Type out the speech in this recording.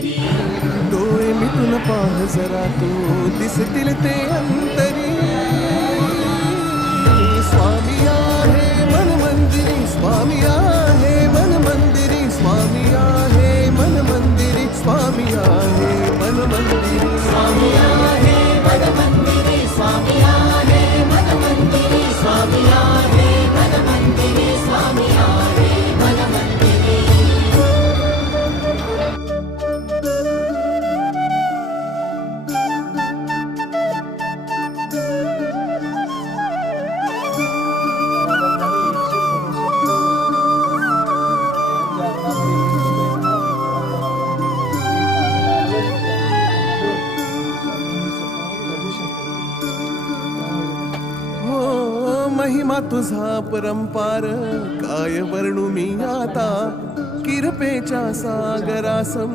अंतरी. डोळे मिटून पाह जरा तू दिसतील ते अंतरी. स्वामी आहे मन मंदिरी, स्वामी आहे मन मंदिरी, स्वामी आहे मन मंदिरी, स्वामी आहे मन मंदिरी. स्वामी आहे मन मंदिरी, स्वामी आहे मन मंदिरी, स्वामी आहे मन मंदिरी, स्वामी आहे मन मंदिरी. महिमा तुझा परंपार काय वर्णू मी आता. किरपेच्या सागरासम